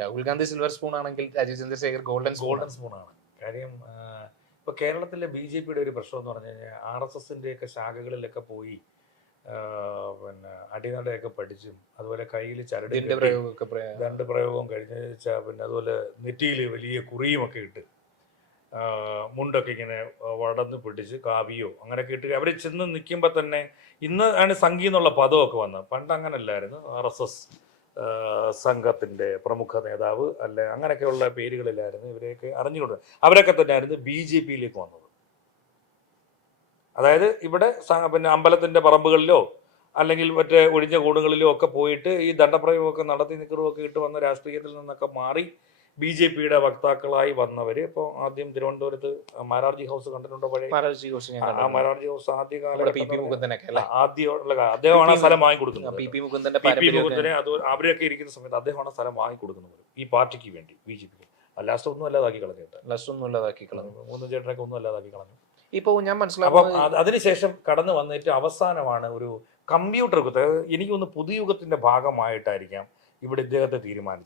Rahul Gandhi silver spoon ആണെങ്കിൽ Rajeev Chandrasekhar golden സ്പൂണാണ്. കാര്യം ഇപ്പോൾ കേരളത്തിലെ BJPയുടെ ഒരു പ്രശ്നം എന്ന് പറഞ്ഞു കഴിഞ്ഞാൽ RSSൻ്റെയൊക്കെ ശാഖകളിലൊക്കെ പോയി പിന്നെ അടിനടയൊക്കെ പഠിച്ചും അതുപോലെ കയ്യിൽ ചരട് രണ്ട് പ്രയോഗം കഴിഞ്ഞ പിന്നെ അതുപോലെ നെറ്റിയിൽ വലിയ കുറിയുമൊക്കെ ഇട്ട് മുണ്ടൊക്കെ ഇങ്ങനെ വടന്ന് പിടിച്ച് കാവിയോ അങ്ങനെയൊക്കെ ഇട്ട് അവർ ചെന്ന് നിൽക്കുമ്പോൾ തന്നെ ഇന്ന് ആണ് സംഘി എന്നുള്ള പദമൊക്കെ വന്നത്. പണ്ട് അങ്ങനല്ലായിരുന്നു. RSS സംഘത്തിൻ്റെ പ്രമുഖ നേതാവ് അല്ലെ അങ്ങനെയൊക്കെയുള്ള പേരുകളിലായിരുന്നു ഇവരെയൊക്കെ അറിഞ്ഞുകൊണ്ട് അവരൊക്കെ തന്നെയായിരുന്നു BJPയിലേക്ക് വന്നത്. അതായത് ഇവിടെ പിന്നെ അമ്പലത്തിൻ്റെ പറമ്പുകളിലോ അല്ലെങ്കിൽ മറ്റേ ഒഴിഞ്ഞ കൂടുകളിലോ ഒക്കെ പോയിട്ട് ഈ ദണ്ഡപ്രയോഗമൊക്കെ നടത്തി നിൽക്കുന്നതൊക്കെ ഇട്ട് വന്ന രാഷ്ട്രീയത്തിൽ നിന്നൊക്കെ മാറി BJPയുടെ വക്താക്കളായി വന്നവർ ഇപ്പോൾ ആദ്യം തിരുവനന്തപുരത്ത് മാരാർജി ഹൗസ് കണ്ടിട്ടുണ്ടോ? പഴയ മാരാർജി ഹൗസ് ആദ്യ കാലഘട്ടം അദ്ദേഹമാണ് സ്ഥലം വാങ്ങിക്കൊടുക്കുന്നത്. മുകുന്ദനെ അത് അവരൊക്കെ ഇരിക്കുന്ന സമയത്ത് അദ്ദേഹമാണ് സ്ഥലം വാങ്ങിക്കൊടുക്കുന്നത് ഈ പാർട്ടിക്ക് വേണ്ടി BJPക്ക്. ലാസ്റ്റ് ഒന്നും അല്ലാതാക്കി കളഞ്ഞു. മൂന്ന് ചേട്ടനൊക്കെ ഒന്നും അല്ലാതാക്കി കളഞ്ഞു. ഇപ്പോൾ ഞാൻ മനസ്സിലാക്കും. അപ്പം അതിനുശേഷം കടന്നു വന്നിട്ട് അവസാനമാണ് ഒരു കമ്പ്യൂട്ടർ എനിക്കൊന്ന് പുതുയുഗത്തിന്റെ ഭാഗമായിട്ടായിരിക്കാം ഇവിടെ ഇദ്ദേഹത്തെ തീരുമാനിച്ചത്.